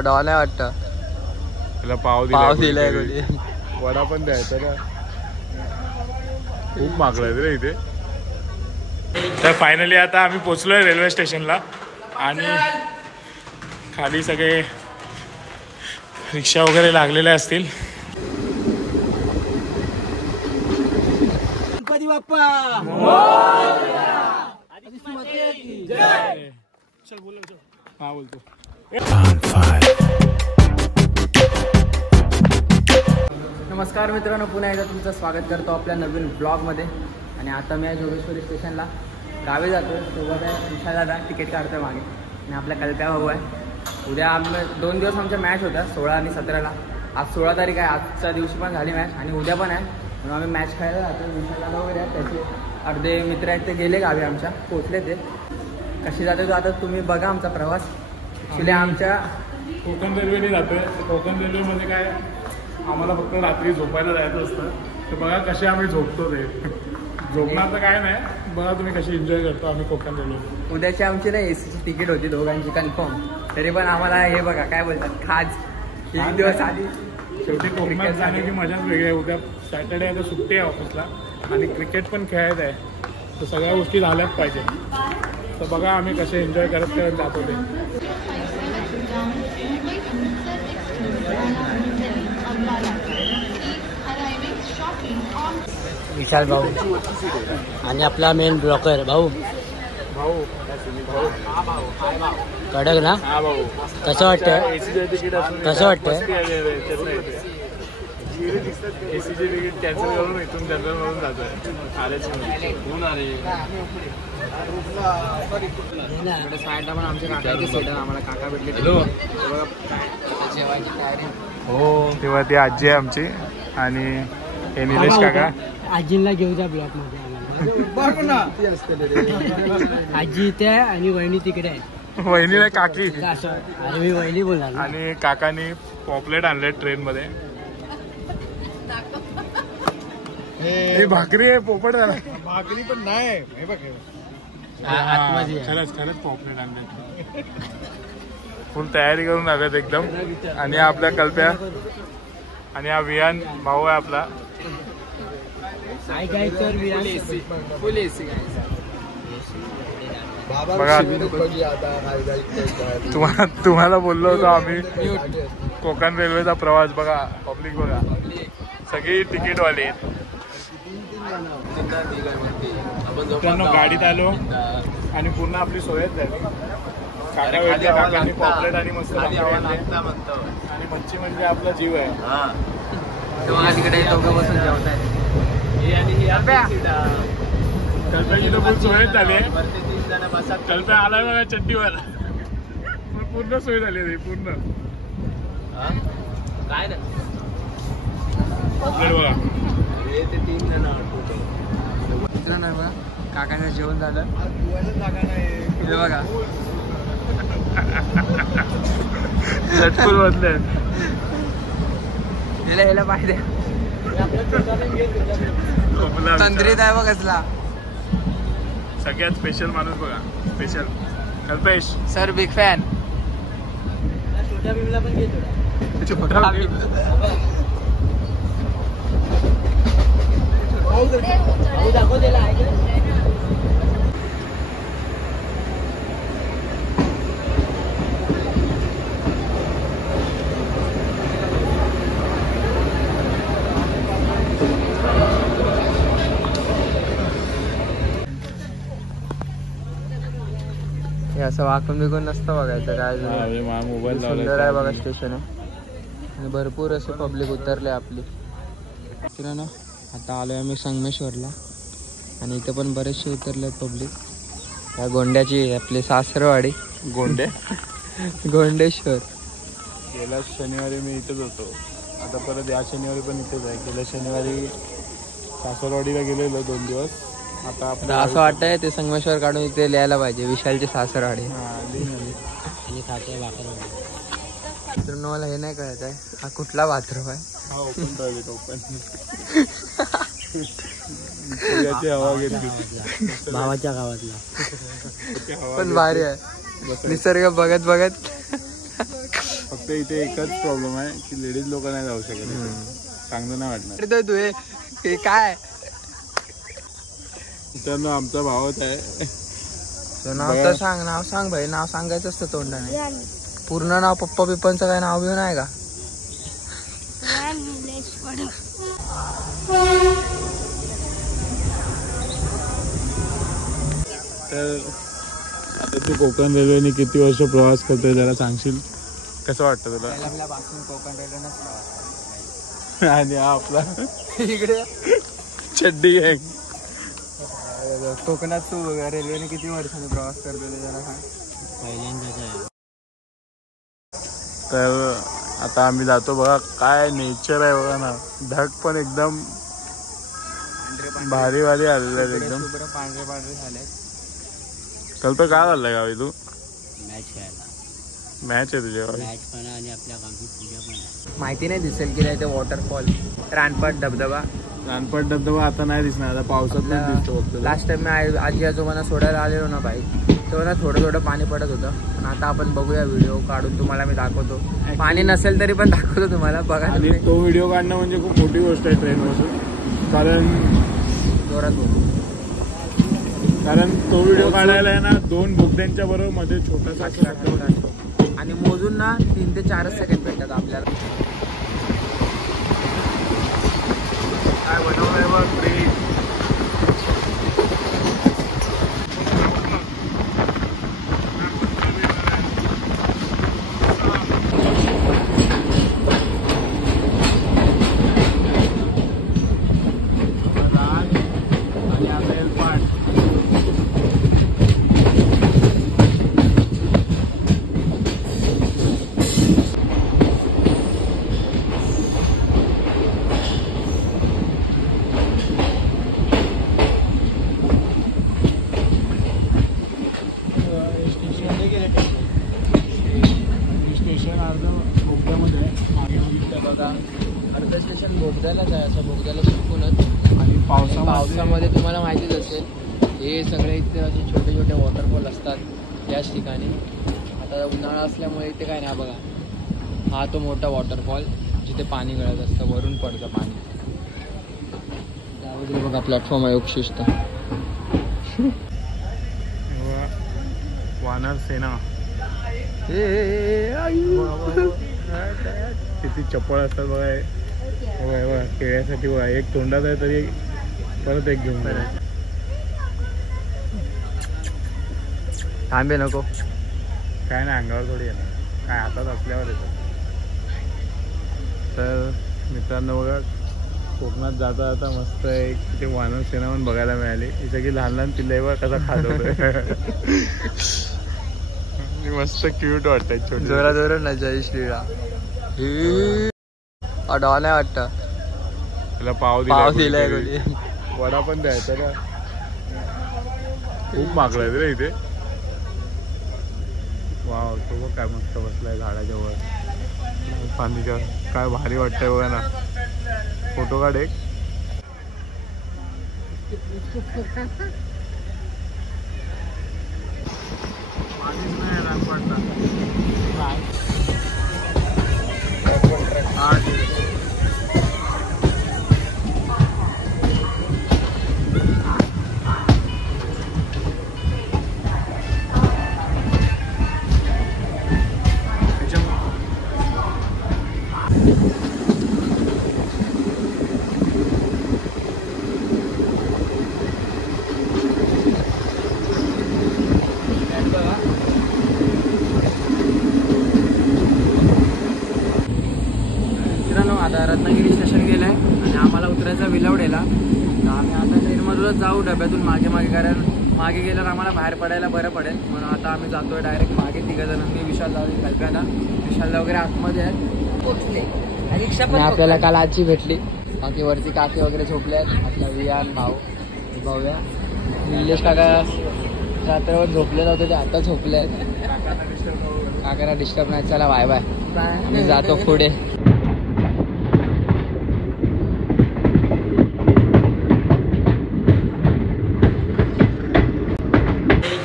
Don आहे वाटतं. त्याला पाव दिलाय कोणी. वडा पण द्यायचा ना. खूप मागला आहे रे इथे. तर फायनली आता आम्ही पोचलोय रेल्वे स्टेशनला आणि खाली सगळे रिक्षा वगैरे लागलेले असतील. गणपती बाप्पा चल बोलतो. हा बोलतो. नमस्कार मित्रांनो, पुन्हा एकदा तुमचं स्वागत करतो आपल्या नवीन ब्लॉगमध्ये. आणि आता मी जोगेश्वरी स्टेशनला गावी जातो. सोबत आहे विशाल दादा, तिकीट काढतोय मागे. आणि आपल्या कल्प्या भाऊ आहे. उद्या आम्ही 2 दिवस आमच्या मॅच होत्या, 16 आणि 17ला. आज 16 तारीख आहे. आजच्या दिवशी पण झाली मॅच आणि उद्या पण आहे. म्हणून आम्ही मॅच खेळायला जातो. विशाल दादा वगैरे आहेत, त्याचे अर्धे मित्र आहेत, ते गेले गावी आमच्या, पोचले. ते कशी जाते तो आता तुम्ही बघा आमचा प्रवास. ॲक्च्युली आमच्या कोकण रेल्वेने जातोय. कोकण रेल्वेमध्ये काय आम्हाला फक्त रात्री झोपायला जायचं असतं. तर बघा कसे आम्ही झोपतो. ते झोपणार तर काय नाही, बघा तुम्ही कशी एन्जॉय करतो आम्ही कोकण रेल्वे. उद्याची आमची ना एसीची तिकीट होती दोघांची कन्फर्म. तरी पण आम्हाला हे बघा काय बोलतात, खाज 1 दिवस आधी. शेवटी कोकणात जाण्याची मजाच वेगळी आहे. उद्या सॅटर्डे आहे तर सुट्टी आहे ऑफिसला आणि क्रिकेट पण खेळायचं आहे. तर सगळ्या गोष्टी झाल्याच पाहिजे. तर बघा आम्ही कसे एन्जॉय करत करत जातो ते. विशाल भाऊ आणि आपला मेन ब्लॉकर भाऊ. कडक ना. कसं वाटतं, कसं वाटतं? एसीचे तिकीट कॅन्सल करून इथून जनरल म्हणून जातोय. साईडला पण आमचे काकाचे सेट आम्हाला काका भेटले. हो, तेव्हा ती आजी आहे आमची आणि हे निलेश काका. आजीला घेऊ जा ब्लॉक मध्ये. आजी इथे आहे आणि वहिनी तिकडे आहे. वहिनीला काकी. अरे मी वहिनी बोलणार. आणि काकानी पॉपलेट आणले ट्रेन मध्ये. भाकरी आहे, पोपट झाला. भाकरी पण नाही. खरंच पॉपलेट आणले. फुल तयारी करून आल्यात एकदम. आणि आपल्या कल्प्या आणि हा विहान भाऊ आहे आपला. बघा तुम्हाला बोललो होतो आम्ही कोकण रेल्वेचा प्रवास. बघा पब्लिक बघा, सगळी तिकीटवाली आहेत. त्यांना गाडीत आलो आणि पूर्ण आपली सोयच झाली. काकांनी पॉपलेट आणि मस्त आणि मच्छी म्हणजे आपला जीव आहे. तिकडे दोघं बसून जेवताय. कल्प्याची तर फुल सोयच झाली आहे. कल्प्या आलाय बघा चड्डीवर. पूर्ण सोय झाली आहे पूर्ण. काय ना पॉपलेट बघा. बघा काकांना जेवण झालं. हे बघा लटकून बसले. याला पाहिजे तंद्रीत आहे बघ कसला. सगळ्यात स्पेशल माणूस बघा. Special Kalpesh sir, big fan. छोटा भीमला पण घे. छोटा भीम दाखव दिला आहे. असं वाकून बिकून नसतं बघायचं काय. सुंदर आहे बघा स्टेशन आहे आणि भरपूर असे पब्लिक उतरले आपली. ना आता आलोय आम्ही संगमेश्वरला आणि इथे पण बरेचसे उतरले पब्लिक. त्या गोंड्याची आपली सासरवाडी. गोंडेश्वर. गेल्या शनिवारी मी इथेच होतो. आता परत या शनिवारी पण इथेच आहे. गेल्या शनिवारी सासरवाडीला गेलेलो 2 दिवस. आता असं वाटतंय ते संगमेश्वर काढून इथे लिहायला पाहिजे विशालची सासरवाडी. तर मला हे नाही कळत आहे हा कुठला बाथरूम आहे. भावाच्या गावातला पण भारी आहे. निसर्ग बघत बघत फक्त इथे एकच प्रॉब्लेम आहे की लेडीज लोक नाही जाऊ शकत. चांगलं नाही वाटणार. तू हे काय मित्रांनो आमचा भावच आहे. नाव तर सांग, नाव सांग भाई. नाव सांगायचं असतं तोंडाने. पूर्ण नाव पप्पा बिप्पांचं काय नाव बिव नाही का? तर आता तू कोकण रेल्वेने किती वर्ष प्रवास करतोय जरा सांगशील? कसं वाटतं तुला? कोकण रेल्वे आणि हा आपला इकडे चड्डी गँग. कोकणात तू रेल्वेने किती वर्षांनी प्रवास करतो ते जरा सांग. पहिल्यांदाच. तर आता आम्ही जातो. बघा काय नेचर आहे बघा ना. ढग पण एकदम भारी भारी आलेले आहेत. एकदम पांढरे पांढरे झाले. चल तर काय झालंय गावी तू? मॅच खेळायला. मॅच आहे तुझ्या गावी? मॅच पण आणि आपल्या गावची पूजा पण. माहिती नाही दिसेल की नाही ते वॉटरफॉल रानपाट धबधबा. रानपाट धबधबा आता नाही दिसणार. आता पावसात दिसतो फक्त. लास्ट टाइम मी आजी आजोबांना सोडायला आलेलो ना बाईक, तेव्हा ना थोडं थोडं पाणी पडत होतं. पण आता आपण बघूया, व्हिडिओ काढून तुम्हाला मी दाखवतो. पाणी नसेल तरी पण दाखवतो तुम्हाला. बघा. आणि तो व्हिडिओ काढणं म्हणजे खूप मोठी गोष्ट आहे ट्रेनवरून. जोरात बोलतो. कारण तो व्हिडिओ काढायला आहे ना 2 बोगद्यांच्या बरोबर मध्ये छोटासा असतो. आणि मोजून ना 3 ते 4 सेकंड भेटतात आपल्याला. काय बनवलंय बघ ब्रिज. अर्ध स्टेशन बोगद्यालाच आहे. असं बोगद्याला शिकूनच. आणि पावसामध्ये तुम्हाला माहितीच असेल हे सगळे इथे असे छोटे छोटे वॉटरफॉल असतात याच ठिकाणी. आता उन्हाळा असल्यामुळे इथे काय नाही बघा. हा तो मोठा वॉटरफॉल जिथे पाणी गळत असतं, वरून पडतं पाणी. त्यामध्ये बघा प्लॅटफॉर्म आहे उपशिष्ट. वानर सेना किती चप्पळ असतात बघा. बघा खेळण्यासाठी बघा. एक तोंडात आहे तरी परत एक घेऊन जाईल. थांबे नको. काय नाही अंगावर थोडी येणार. काय हातात असल्यावर येतं. तर मित्रांनो बघा कोकणात जाता जाता मस्त एक तिथे वानर सेना पण बघायला मिळाली. ही सगळी लहान लहान पिल्लं कसा खात होतं. मस्त क्यूट वाटतात. छोटे जोरा जोरा ना. जय श्रीराम. डॉल आहे वाटतं. त्याला पाव दिलाय. वडा पण द्यायचा ना. खूप मागलाय रे इथे. वाव तो बघ काय मस्त बसलाय झाडाच्या वर पाणीच्या. काय भारी वाटतंय बघा ना. फोटो काढ एक. पाणीच नाही रानपाटला. आता रत्नागिरी स्टेशन गेलं आहे आणि आम्हाला उतरायचा विलवडेला. तर आम्ही आता ट्रेनमधूनच जाऊ डब्यातून मागे मागे. कारण मागे गेल्यावर आम्हाला बाहेर पडायला बरं पडेल. म्हणून आता आम्ही जातोय डायरेक्ट मागे. 3 जण. मी विशाल जाऊ कल्पना. विशालला वगैरे आतमध्ये आहेत पोचले. आणि आपल्याला काल आजी भेटली. बाकी वरती काकी वगैरे झोपले आहेत. आपला वियान भाऊ भाऊया निलेश काका रात्रभर झोपले नव्हते ते आता झोपले आहेत. काकाला डिस्टर्ब नाही. चला बाय बाय. आम्ही जातो पुढे.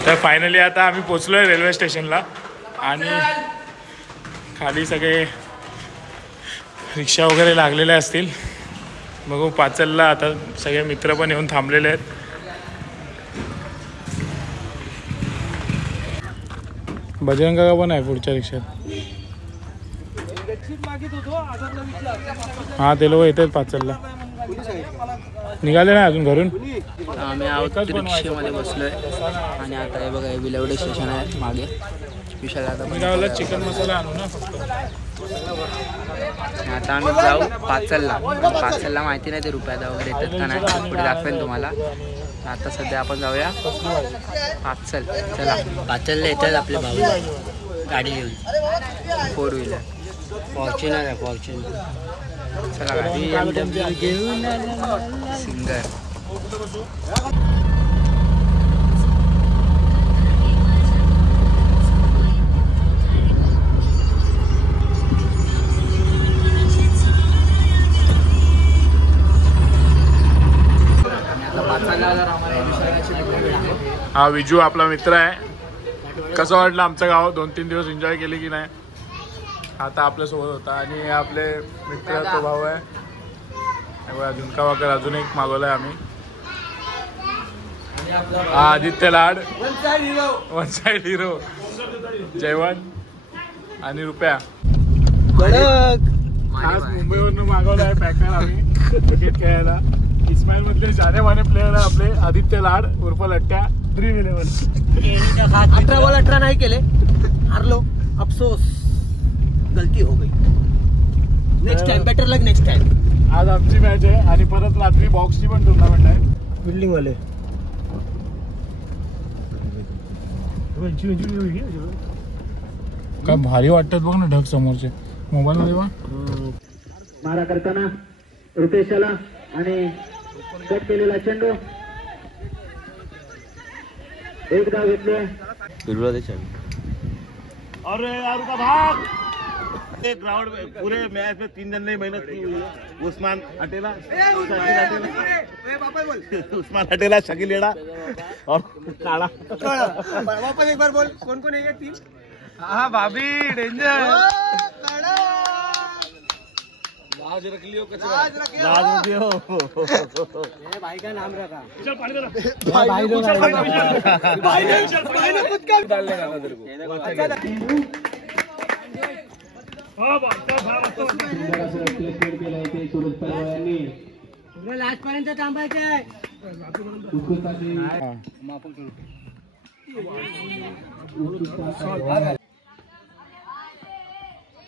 तर फायनली आता आम्ही पोचलोय रेल्वे स्टेशनला. आणि खाली सगळे रिक्षा वगैरे लागलेले असतील. बघू पाचलला आता सगळे मित्र पण येऊन थांबलेले आहेत. बजरंग काका पण आहे पुढच्या रिक्षात. हा ते लोक येतात पाचलला. निघाले ना अजून घरून. आम्ही आहोत रिक्षेमध्ये बसलोय आणि आता हे बघा विलवडे स्टेशन आहे मागे. विशाल चिकन मसाला आणू ना फक्त. आता आम्ही जाऊ पाचलला. पाचलला माहिती नाही ते रुपयादा वगैरे येतात का नाही, पुढे दाखवेन तुम्हाला. आता सध्या आपण जाऊया पाचल. चला पाचलला येतात आपले भाऊ गाडी घेऊन, 4 व्हीलर फॉर्च्युनर आहे. फॉर्च्युनर चला गाडी घेऊन सिंगर. हा विजू आपला मित्र आहे. कसं वाटलं आमचं गाव? 2-3 दिवस एन्जॉय केली की नाही? आता आपल्यासोबत होता. आणि आपले मित्र तो भाऊ आहे झुणका भाकर अजून एक मागवलाय आम्ही. हा आदित्य लाड, वन साइड हिरो, जयवंत आणि रुपया. आज मुंबईवरून मागवला आहे पॅकर आम्ही क्रिकेट खेळायला. इस्माईल मधले जाने माने प्लेयर आहे आपले आदित्य लाड उर्फ लट्ट्या. ड्रीम 11 18 बॉल 18 नाही केले, हारलो. अफसोस, गलती हो गई. Next time better luck. Next time. आज आमची मॅच आहे आणि परत रात्री बॉक्सची पण टुर्नामेंट आहे. बिल्डिंग वाले काय भारी वाटतात बघ ना ढग समोरचे. मोबाईल मध्ये बघ. मारा करताना रुपेशाला आणि कट केलेला चेंडू. एक धाव घेतले. अरे यार का भाग. ग्राउंड में पूरे मैच में 3 जन ने मेहनत की हुई है. उस्मान अटेला, उस्मान अटेला, शकील एड़ा और काला. वापस एक बार बोल. कौन कौन है टीम? हाँ भाभी डेंजर. लाज रख लियो. मेरे भाई का नाम रखा. भाई ने खुद का डालने का तेरे को. लास्ट पर्यंत थांबायचंय.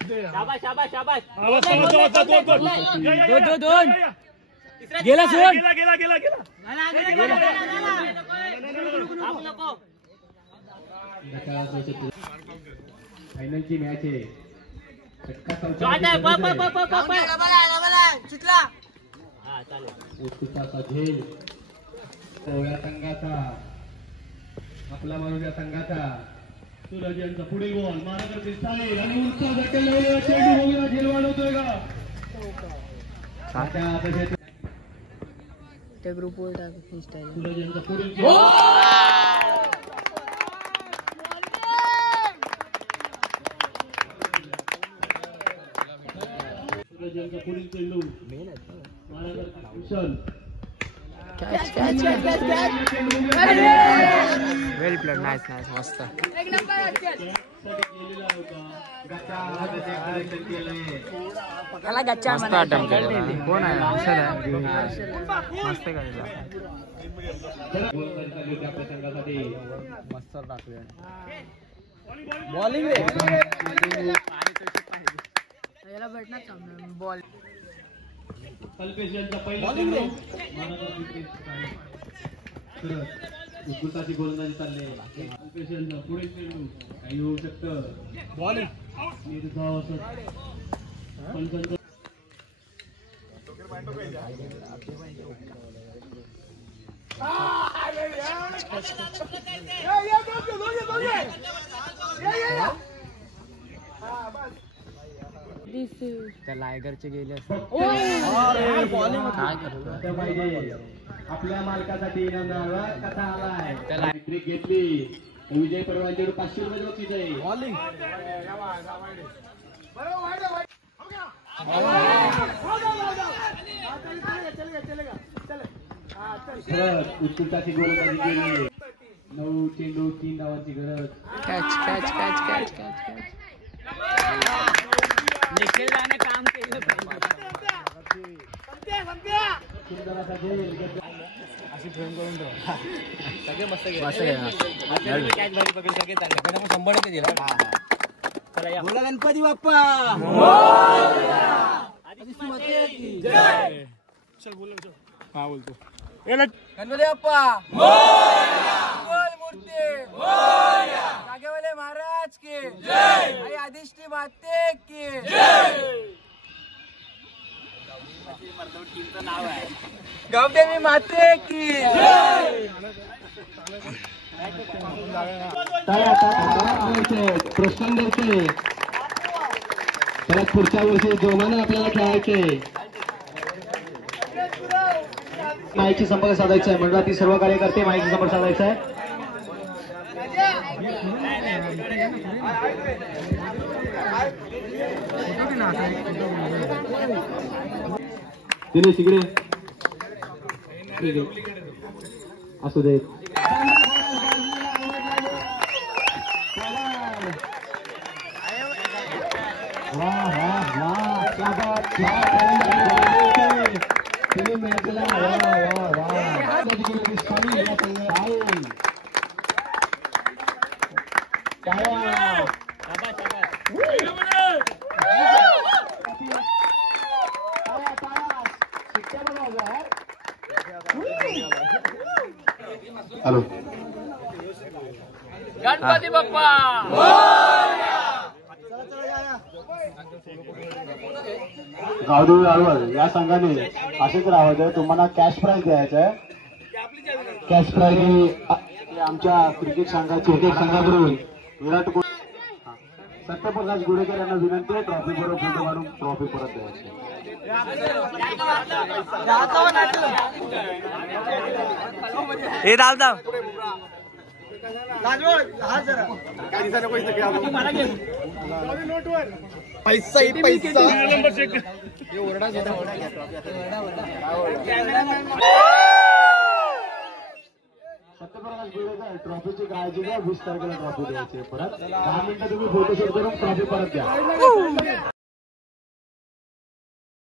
शाबाश शाबाश शाबाश. दोन गेला सोड. फायनलची मॅच आहे. उत्कृष्टाचा झेल कोवळ्या संघाचा, आपला मानूया संघाचा. सूरज यांचा पुढील बॉल माराकर दिसताय आणि उंच झटकलेला चेंडू बघूया झेल वाढवतोय का. त्या ग्रुपवर टाक इंस्टाग्राम. सूरज यांचा पुढील सूरज यांचा पुढील चेंडू माराकर कुशल. वेल प्लेड. नाईस नाईस मस्त. मस्त अटेम्प्ट केलेला. कोण आहे? हर्षद आहे. मस्त केलेला. मस्त टाकले. बॉलिंग याला भेटणार चांगला बॉल. कल्पेश यांचा पहिला चेंडू उत्कृष्टाची गोलंदाजी चालली. कल्पेश यांचा पुढील चेंडू काही होऊ शकतं. बॉलिंग त्या लायगरचे गेले आपल्या मालकासाठी कसा आलाय. त्याला ट्रिक घेतली. विजय परवानगी 500 रुपये बक्षीस आहे. बॉलिंग उत्कृष्टाची गोलंदाजी केली. 9 चेंडू 3 धावांची गरज. Catch catch catch catch catch catch निखिलने काम केलं सुंदर असा गोल. अशी फ्रेम करून ठेवा. सगळे मस्त कॅच भारी पकडू सगळे चांगले पण 100 दिला. चला या बोला गणपती बाप्पा चल बोल हा बोलतो गणपती बाप्पा मोरया मूर्ती मोरया जागेवाले महाराज की जय आई आदिष्टी माते की जय टीमचं नाव आहे गावदेवी माते की जय प्रश्न द्यायचे त्याला पुढच्या वर्षी जोमाने आपल्याला खेळायचे. माहिती संपर्क साधायचा आहे. मंडळातील सर्व कार्यकर्ते माहिती संपर्क साधायचा आहे. दिनेश इकडे असू दे. हॅलो गणपती बाप्पा गावदेवी आळवड या संघाने असेच राहायचं. तुम्हाला कॅश प्राईज द्यायचं आहे. कॅश प्राईज आमच्या क्रिकेट संघाकडून विराट कोहली सत्यप्रकाश गुडेकर यांना विनंती आहे. ट्रॉफी बरोबर फोटो काढून ट्रॉफी परत द्यायची. हे दादा पैसा सत्यप्रकाश गुडेकर ट्रॉफीची काळजी घ्या. 20 तारखेला ट्रॉफी द्यायची परत. 10 मिनिटं तुम्ही फोटोशूट करून ट्रॉफी परत द्या.